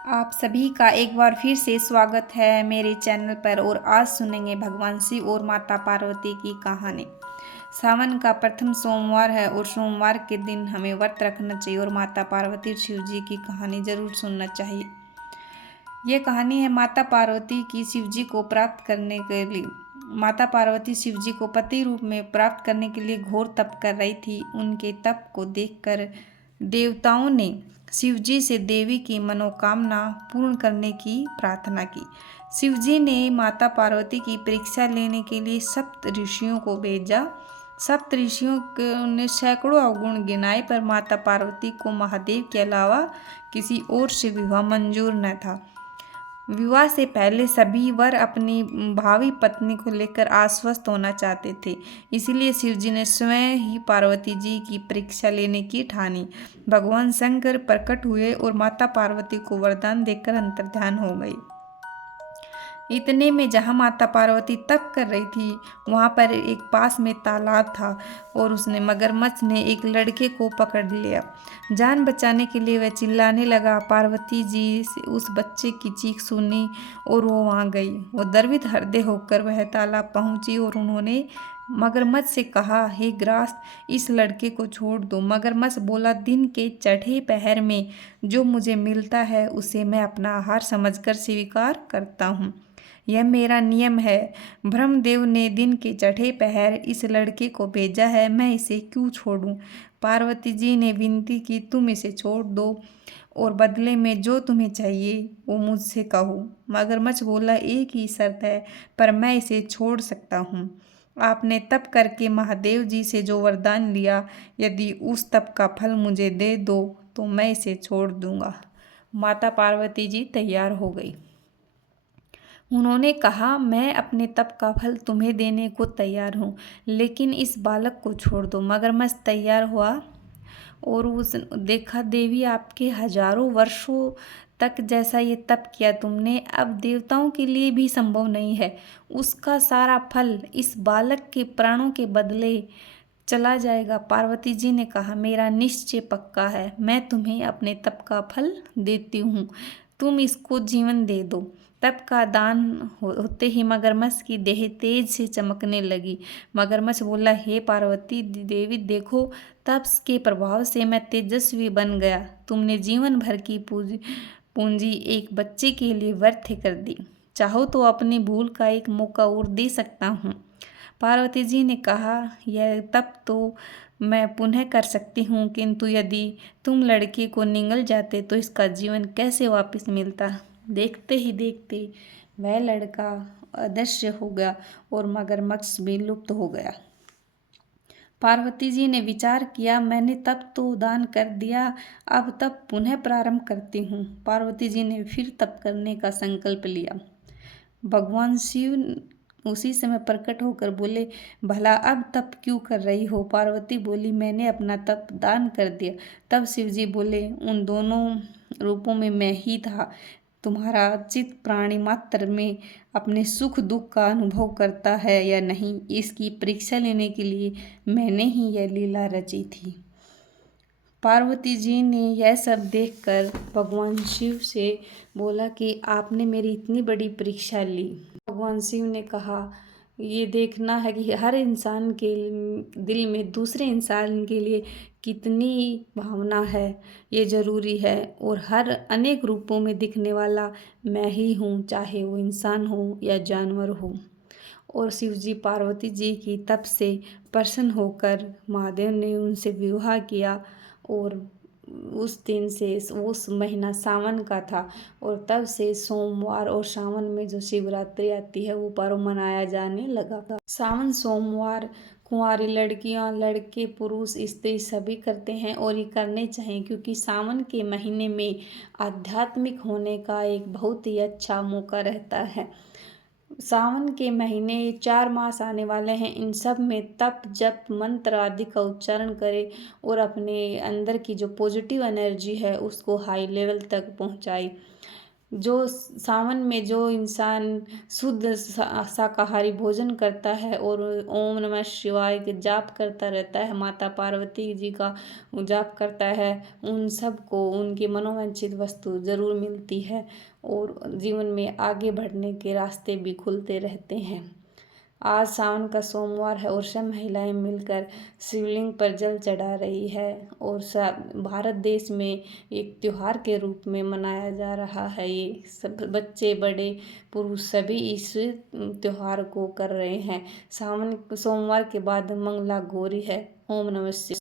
आप सभी का एक बार फिर से स्वागत है मेरे चैनल पर। और आज सुनेंगे भगवान शिव और माता पार्वती की कहानी। सावन का प्रथम सोमवार है और सोमवार के दिन हमें व्रत रखना चाहिए और माता पार्वती और शिव जी की कहानी जरूर सुनना चाहिए। ये कहानी है माता पार्वती की शिव जी को प्राप्त करने के लिए। माता पार्वती शिव जी को पति रूप में प्राप्त करने के लिए घोर तप कर रही थी। उनके तप को देखकर देवताओं ने शिव जी से देवी की मनोकामना पूर्ण करने की प्रार्थना की। शिव जी ने माता पार्वती की परीक्षा लेने के लिए सप्त ऋषियों को भेजा। सप्त ऋषियों ने सैकड़ों अवगुण गिनाए, पर माता पार्वती को महादेव के अलावा किसी और से विवाह मंजूर न था। विवाह से पहले सभी वर अपनी भावी पत्नी को लेकर आश्वस्त होना चाहते थे। इसलिए शिवजी ने स्वयं ही पार्वती जी की परीक्षा लेने की ठानी। भगवान शंकर प्रकट हुए और माता पार्वती को वरदान देकर अंतर्ध्यान हो गई। इतने में जहाँ माता पार्वती तप कर रही थी, वहाँ पर एक पास में तालाब था और उसने मगरमच्छ ने एक लड़के को पकड़ लिया। जान बचाने के लिए वह चिल्लाने लगा। पार्वती जी से उस बच्चे की चीख सुनी और वो वहाँ गई। वो द्रवित हृदय होकर वह तालाब पहुँची और उन्होंने मगरमच्छ से कहा, हे ग्रास, इस लड़के को छोड़ दो। मगरमच्छ बोला, दिन के चढ़े पहर में जो मुझे मिलता है उसे मैं अपना आहार समझकर स्वीकार करता हूँ। यह मेरा नियम है। ब्रह्मदेव ने दिन के चढ़े पहर इस लड़के को भेजा है, मैं इसे क्यों छोड़ूं? पार्वती जी ने विनती की, तुम इसे छोड़ दो और बदले में जो तुम्हें चाहिए वो मुझसे कहो। मगरमच्छ बोला, एक ही शर्त है, पर मैं इसे छोड़ सकता हूँ। आपने तप करके महादेव जी से जो वरदान लिया, यदि उस तप का फल मुझे दे दो तो मैं इसे छोड़ दूंगा। माता पार्वती जी तैयार हो गई। उन्होंने कहा, मैं अपने तप का फल तुम्हें देने को तैयार हूँ, लेकिन इस बालक को छोड़ दो। मगरमच्छ तैयार हुआ और उस देखा, देवी, आपके हजारों वर्षों तक जैसा ये तप किया तुमने, अब देवताओं के लिए भी संभव नहीं है। उसका सारा फल इस बालक के प्राणों के बदले चला जाएगा। पार्वती जी ने कहा, मेरा निश्चय पक्का है, मैं तुम्हें अपने तप का फल देती हूँ, तुम इसको जीवन दे दो। तप का दान होते ही मगरमच्छ की देह तेज से चमकने लगी। मगरमच्छ बोला, हे पार्वती देवी, देखो, तप के प्रभाव से मैं तेजस्वी बन गया। तुमने जीवन भर की पूंजी एक बच्चे के लिए व्यर्थ कर दी। चाहो तो अपनी भूल का एक मौका और दे सकता हूँ। पार्वती जी ने कहा, यह तप तो मैं पुनः कर सकती हूँ, किंतु यदि तुम लड़के को निगल जाते तो इसका जीवन कैसे वापस मिलता? देखते ही देखते वह लड़का अदृश्य हो गया और मगरमच्छ भी लुप्त हो गया। पार्वती जी ने विचार किया, मैंने तप तो दान कर दिया, अब तप पुनः प्रारंभ करती हूँ। पार्वती जी ने फिर तप करने का संकल्प लिया। भगवान शिव उसी समय प्रकट होकर बोले, भला अब तप क्यों कर रही हो? पार्वती बोली, मैंने अपना तप दान कर दिया। तब शिव जी बोले, उन दोनों रूपों में मैं ही था। तुम्हारा चित्त प्राणी मात्र में अपने सुख दुख का अनुभव करता है या नहीं, इसकी परीक्षा लेने के लिए मैंने ही यह लीला रची थी। पार्वती जी ने यह सब देखकर भगवान शिव से बोला कि आपने मेरी इतनी बड़ी परीक्षा ली। भगवान शिव ने कहा, ये देखना है कि हर इंसान के दिल में दूसरे इंसान के लिए कितनी भावना है, ये ज़रूरी है। और हर अनेक रूपों में दिखने वाला मैं ही हूँ, चाहे वो इंसान हो या जानवर हो। और शिव जी पार्वती जी की तप से प्रसन्न होकर महादेव ने उनसे विवाह किया। और उस दिन से, उस महीना सावन का था और तब से सोमवार और सावन में जो शिवरात्रि आती है वो पर्व मनाया जाने लगा। सावन सोमवार कुंवारी लड़कियां, लड़के, पुरुष, स्त्री सभी करते हैं और ये करने चाहिए, क्योंकि सावन के महीने में आध्यात्मिक होने का एक बहुत ही अच्छा मौका रहता है। सावन के महीने 4 मास आने वाले हैं, इन सब में तप, जप, मंत्र आदि का उच्चारण करें और अपने अंदर की जो पॉजिटिव एनर्जी है उसको हाई लेवल तक पहुंचाए। जो सावन में जो इंसान शुद्ध शाकाहारी भोजन करता है और ओम नमः शिवाय के जाप करता रहता है, माता पार्वती जी का जाप करता है, उन सब को उनकी मनोवांछित वस्तु ज़रूर मिलती है और जीवन में आगे बढ़ने के रास्ते भी खुलते रहते हैं। आज सावन का सोमवार है और सब महिलाएं मिलकर शिवलिंग पर जल चढ़ा रही है और भारत देश में एक त्योहार के रूप में मनाया जा रहा है। ये सब बच्चे बड़े पुरुष सभी इस त्योहार को कर रहे हैं। सावन सोमवार के बाद मंगला गौरी है। ओम नमः शिवाय।